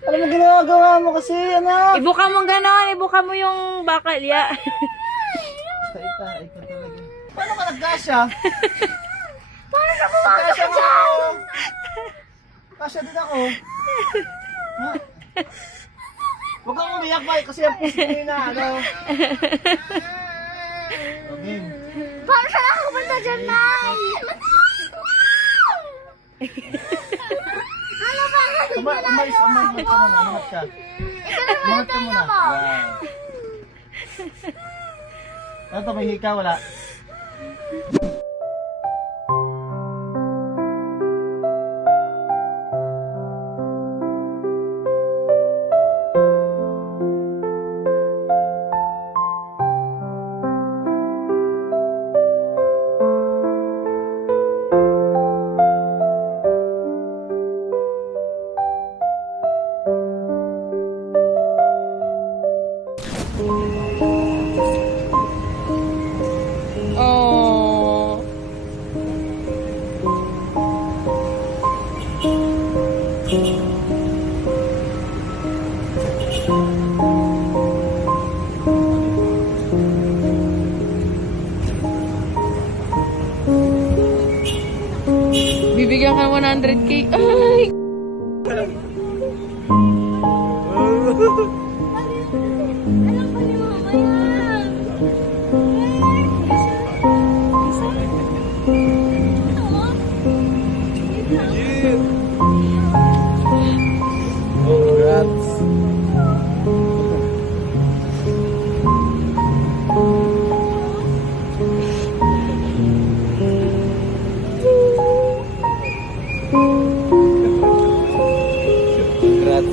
Ano mo ginagawa mo kasi, anak? Ibuka mo ganon, ibuka mo yung bakal, ya. Ika talaga. Paano ka nagkasya? Paano ka nagkasya ako? Kasya din ako. Ha? Huwag kang umiyak ba? Kasi ang puso ko na, ano? Okay. Paano siya nakapunta dyan, Nay? Ano ba? Umalis siya. Umangat ka muna. Ano to, may hika, wala? Oh. Bibigyan ka ng 100K. Ay! Alam ko ni Mama yan. Congrats.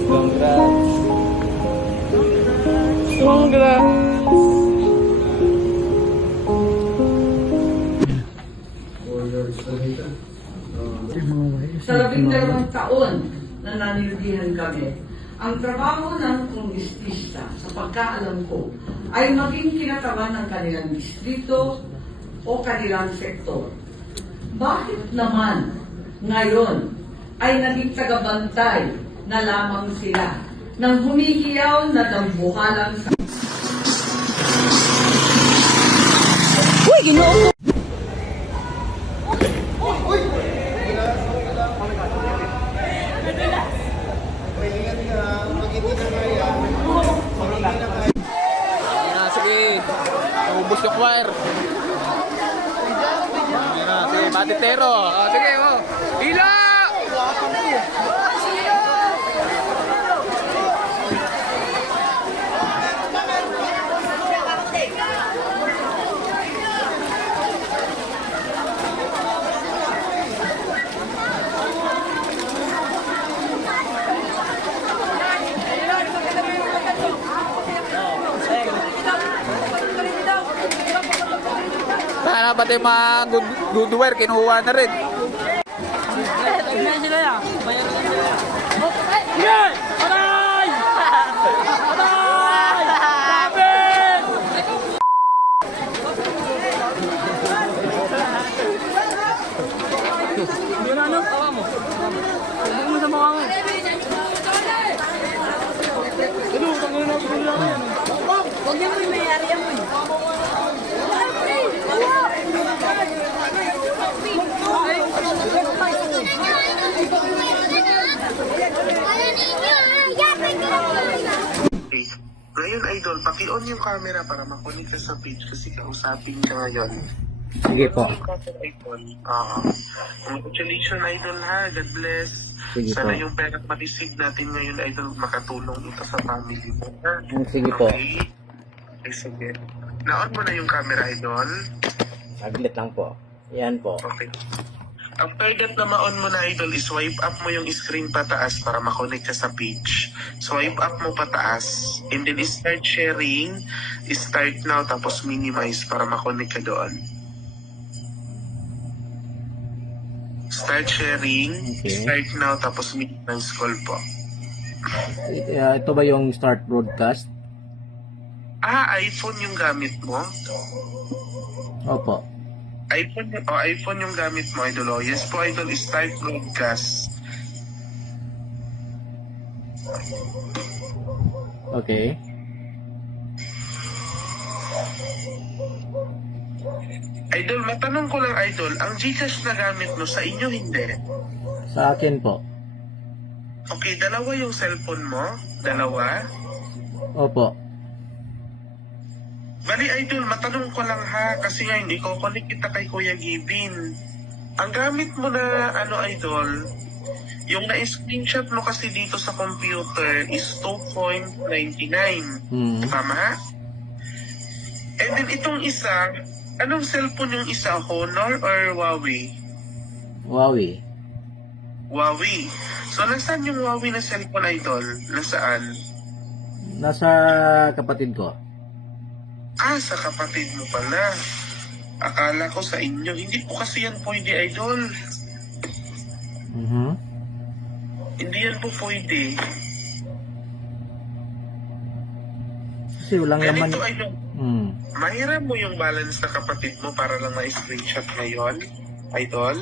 Congrats. Congrats. Sa 12 taon na nanilbihan kami, ang trabaho ng kongresista sa pagkaalam ko ay maging kinatawan ng kanilang distrito o kanilang sektor. Bakit naman ngayon ay naging tagabantay na lamang sila ng humihiyaw na dambuhalang sa Uy, ginoo! Sige, ubus yung choir. Sige, batitero. Sige, oh. Hila! Sana pati mga goodwear, kinuha na rin. Bayaran sila yan. Bayaran sila yan. Yan! Patay! Patay! Lapit! Hindi na ano? Tawa mo. Huwag mo sa mukha mo. Ano? Tanggol na ako nila yan. Huwag niyo mo yung mayari yan mo. Ngayon, Idol, paki-on yung camera para makunik ka sa page kasi kausapin ka ngayon. Sige po. Idol. Congratulations, Idol, ha. God bless. Sige Sana po. yung pera ma-receive natin ngayon, Idol, makatulong ito sa family mo, ha? Sige po. Okay? Okay, sige. Na-on mo na yung camera, Idol. Saglit lang po. Yan po. Okay. After that na ma-on mo na, Idol, swipe up mo yung screen pataas para makonect ka sa page. Swipe up mo pataas. And then start sharing. Start now tapos minimize para makonect ka doon. Start sharing. Okay. Start now tapos minimize call po. Ito ba yung start broadcast? iPhone yung gamit mo? Opo. iPhone yung gamit mo, Idol. Oh, yes po, Idol. Start broadcast. Okay. Idol, matanong ko lang, Idol, ang GCash na gamit mo sa inyo, hindi? Sa akin po. Okay, dalawa yung cellphone mo? Dalawa? Opo. Bali, Idol, matanong ko lang ha, kasi ngayon, i-connect kita kay Kuya Gibin. Ang gamit mo na, Idol, yung na-screenshot mo kasi dito sa computer is 2.99. Tama? And then itong isa, anong cellphone yung isa? Honor or Huawei? Huawei. Huawei. So, nasaan yung Huawei na cellphone, Idol? Nasaan? Nasa kapatid ko. Ah, sa kapatid mo pala. Akala ko sa inyo. Hindi po kasi yan pwede, Idol. Hindi yan po pwede. Kasi walang laman. Ganito, Idol. Mahiram mo yung balance na kapatid mo para lang ma-screenshot ngayon, Idol.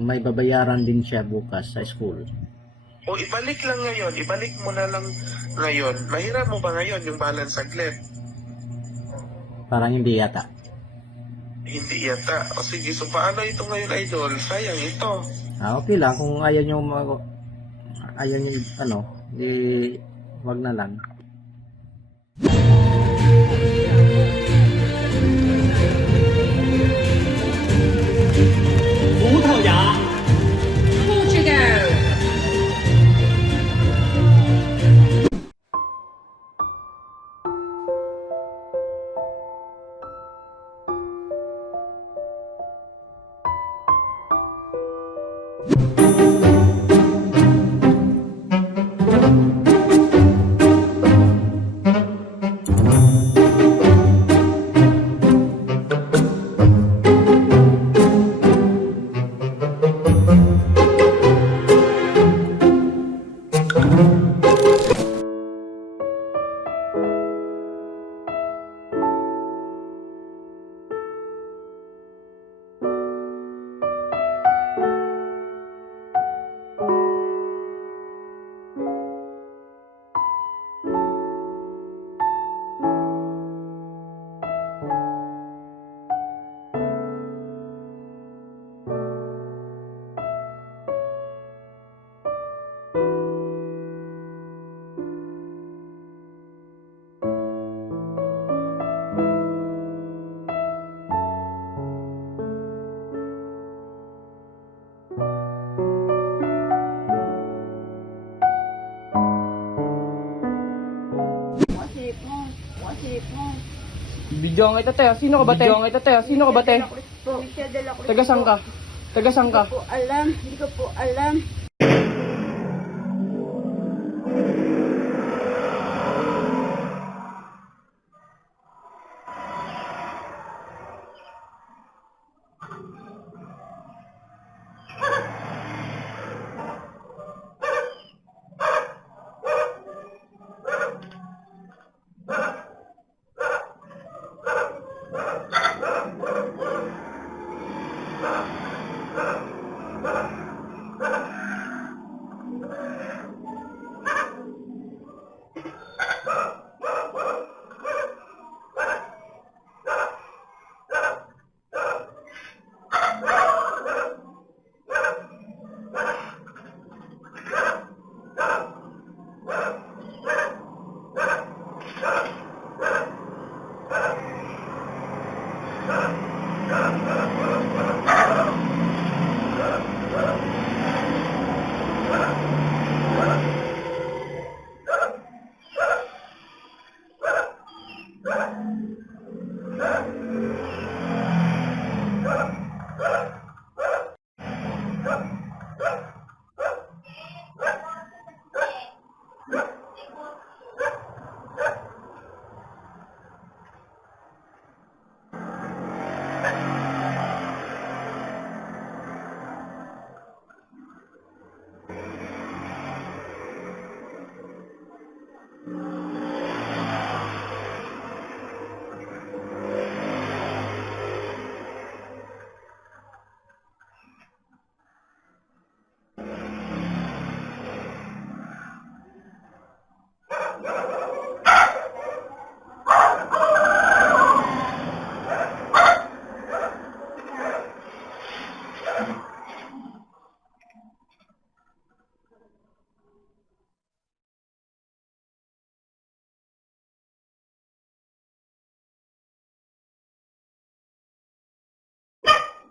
May babayaran din siya bukas sa school. O ibalik lang ngayon, ibalik mo na lang ngayon. Mahiram mo ba ngayon yung balance saglit? Parang hindi yata. Hindi yata. O sige, so paano ito ngayon, Idol? Sayang ito. Okay lang kung ayaw nyo wag na lang. Video kita te. Sino ka ba te? Sino ka ba te? Taga saan ka? Taga saan ka? Hindi ko po alam.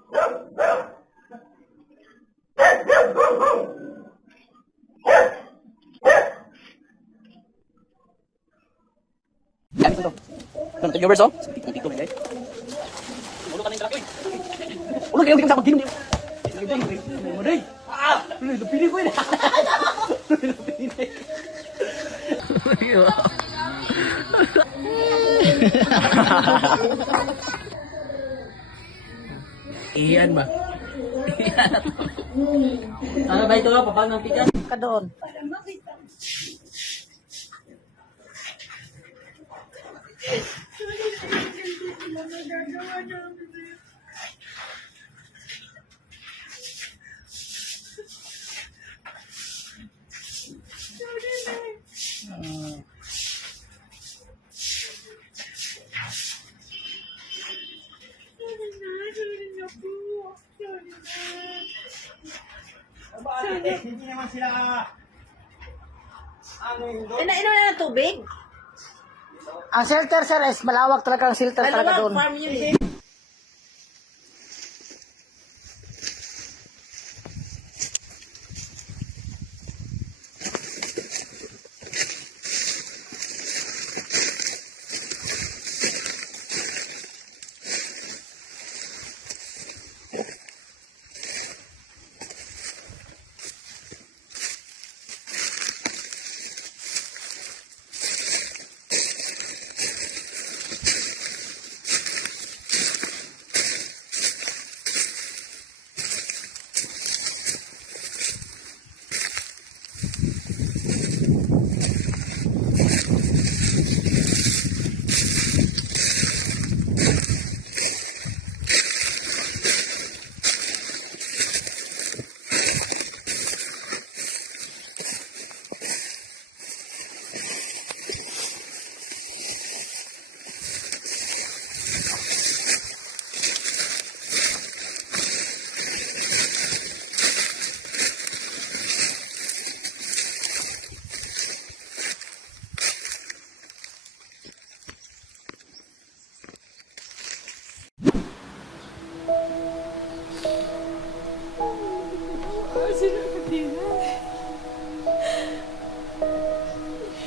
Yan, ito. Ito, viewers, oh. Ito, guys. Ulo ka na yung drag, uy. Ulo kayo, hindi ko sa pag-ginom. Maday! Ah! Lupili ko yun. Lupili. Iyan ba? Ano ba ito? Paano ang pika? Ka doon. Hindi naman sila Inom na ng tubig? Ang shelter, sir, is malawak talaga ang shelter talaga doon. Farm yun eh.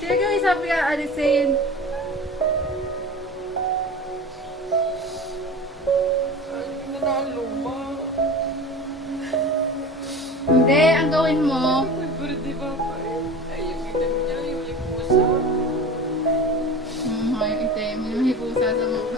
Sino kayo sabi ka alisin? Hindi, ang gawin mo. Ay, itim. Yung hipusa sa mukha.